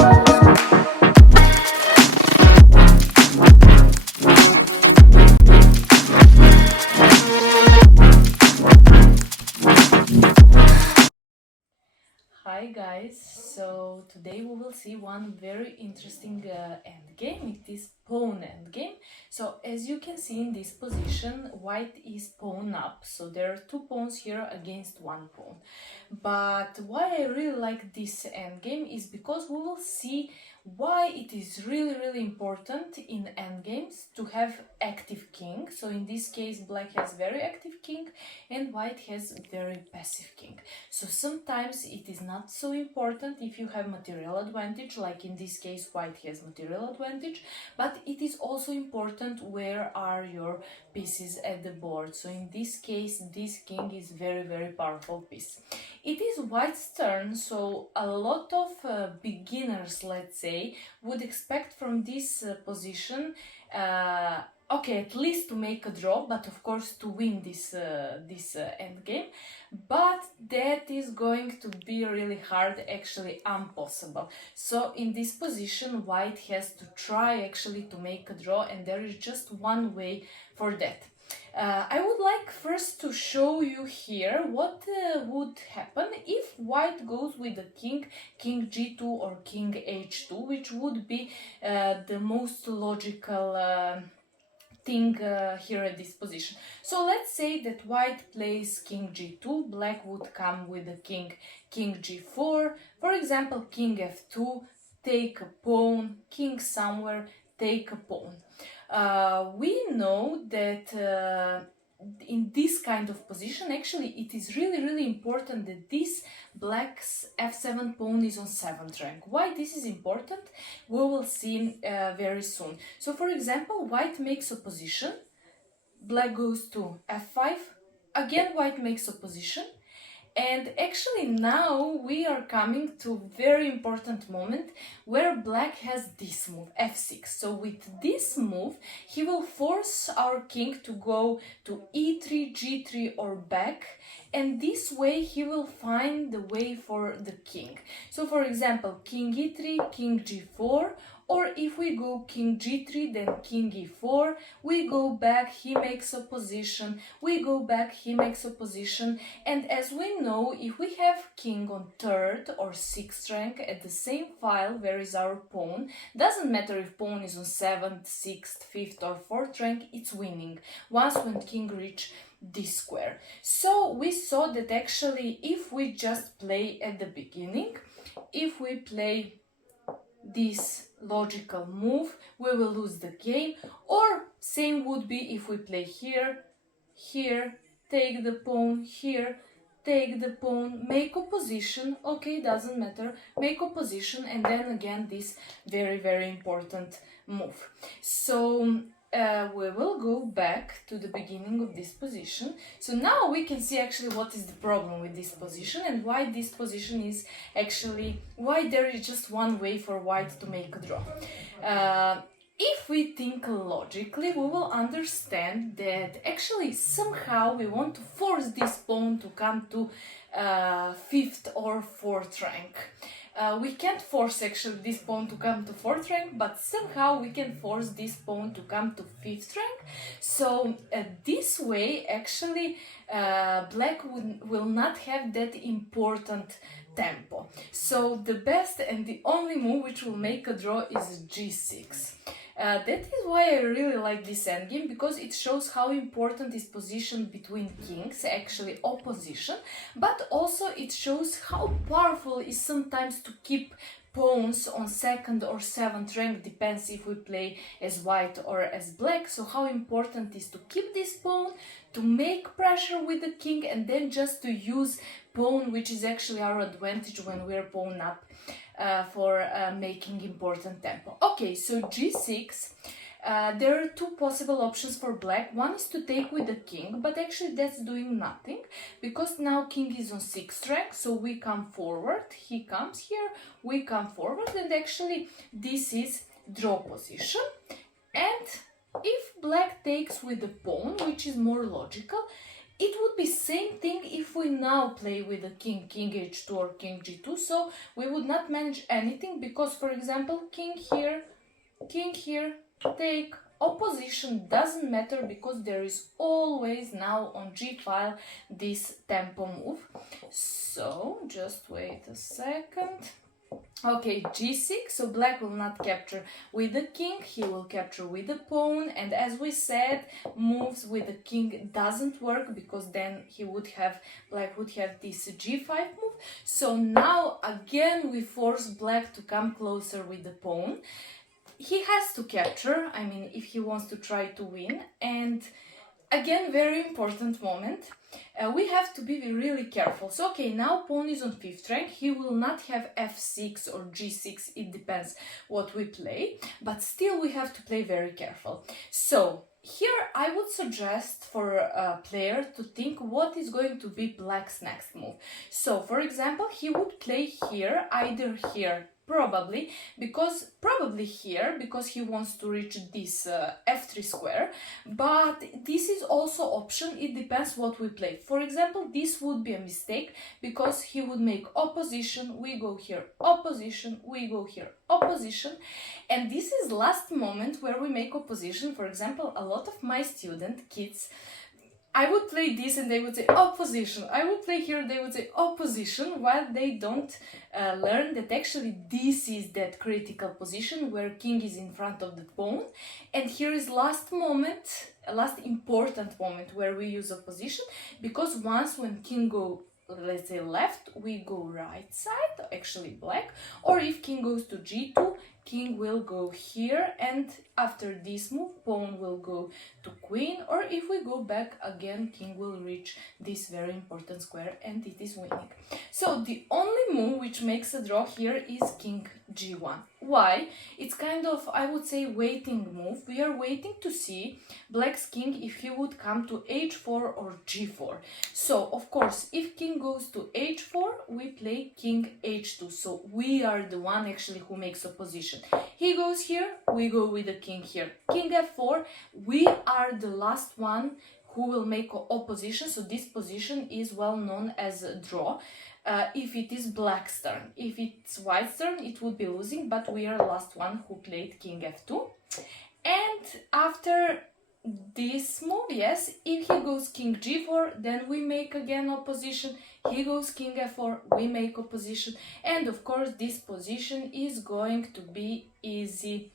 Hi guys, so today we will see one very interesting endgame. It is pawn endgame. So as you can see in this position, white is pawn up. So there are two pawns here against one pawn. But why I really like this endgame is because we will see why it is really important in endgames to have active king. So in this case, black has very active king and white has very passive king. So sometimes it is not so important if you have material advantage, like in this case white has material advantage, but it is also important where are your pieces at the board. So in this case this king is very powerful piece. It is white's turn, so a lot of beginners, let's say, would expect from this position okay, at least to make a draw, but of course to win this endgame. But that is going to be really hard, actually impossible. So in this position, white has to try actually to make a draw, and there is just one way for that. I would like first to show you here what would happen if white goes with the king, king g2 or king h2, which would be the most logical thing here at this position. So let's say that white plays king g2, black would come with the king, king g4, for example king f2, take a pawn, king somewhere, take a pawn. We know that in this kind of position, actually it is really important that this black's f7 pawn is on 7th rank. Why this is important, we will see very soon. So for example, white makes a position, black goes to f5, again white makes a position, and actually now we are coming to a very important moment where black has this move, f6. So with this move, he will force our king to go to e3, g3 or back, and this way he will find the way for the king. So for example, king e3, king g4, or if we go king g3, then king e4, we go back, he makes a position, we go back, he makes a position, and as we know, if we have king on 3rd or 6th rank at the same file where is our pawn, doesn't matter if pawn is on 7th, 6th, 5th or 4th rank, it's winning once when king reach this square. So we saw that actually if we just play at the beginning, if we play this logical move, we will lose the game, or same would be if we play here, here, take the pawn, here, take the pawn, make a position, okay, doesn't matter, make a position, and then again this very important move. So we will go back to the beginning of this position. So now we can see actually what is the problem with this position and why this position is actually, why there is just one way for white to make a draw. If we think logically, we will understand that actually somehow we want to force this pawn to come to 5th or 4th rank. We can't force actually this pawn to come to 4th rank, but somehow we can force this pawn to come to 5th rank. So this way actually black will not have that important tempo. So the best and the only move which will make a draw is g6. That is why I really like this endgame, because it shows how important is position between kings, actually opposition, but also it shows how powerful is sometimes to keep pawns on 2nd or 7th rank, depends if we play as white or as black. So how important is to keep this pawn, to make pressure with the king, and then just to use pawn, which is actually our advantage when we're pawn up, for making important tempo. Okay, so g6. There are two possible options for black. One is to take with the king, but actually that's doing nothing, because now king is on 6th rank, so we come forward, he comes here, we come forward, and actually this is draw position. And if black takes with the pawn, which is more logical, it would be same thing if we now play with the king h2 or king g2, so we would not manage anything, because for example king here, take opposition doesn't matter, because there is always now on g file this tempo move. So just wait a second. Okay, g6, so black will not capture with the king, he will capture with the pawn, and as we said, moves with the king doesn't work, because then black would have this g5 move. So now again we force black to come closer with the pawn. He has to capture, I mean, if he wants to try to win. And again, very important moment, we have to be really careful. So okay, now pawn is on 5th rank, he will not have f6 or g6, it depends what we play, but still we have to play very careful. So here I would suggest for a player to think what is going to be black's next move. So for example, he would play here, either here, probably here, because he wants to reach this f3 square, but this is also option, it depends what we play. For example, this would be a mistake, because he would make opposition, we go here, opposition, we go here, opposition, and this is last moment where we make opposition. For example, a lot of my kids, I would play this and they would say opposition. I would play here, they would say opposition, while they don't learn that actually this is that critical position where king is in front of the pawn. And here is last important moment where we use opposition, because once when king go, let's say left, we go right side, actually black, or if king goes to g2, king will go here, and after this move, pawn will go to queen, or if we go back again, king will reach this very important square, and it is winning. So the only move which makes a draw here is king g1. Why? It's kind of, I would say, waiting move. We are waiting to see black's king if he would come to h4 or g4. So of course, if king goes to h4, we play king h2. So we are the one actually who makes opposition. He goes here, we go with the king here. King f4, we are the last one who will make opposition. So this position is well known as a draw. If it is black's turn. If it's white's turn, it would be losing, but we are the last one who played king f2. And after this move, yes, if he goes king g4, then we make again opposition. He goes king f4, we make opposition. And of course, this position is going to be easy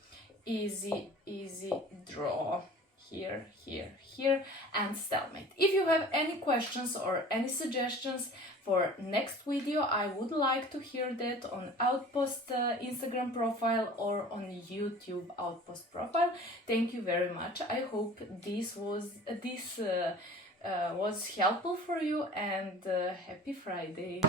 draw. Here, and stalemate. If you have any questions or any suggestions for next video, I would like to hear that on Outpost Instagram profile or on YouTube Outpost profile. Thank you very much. I hope this was helpful for you, and happy Friday.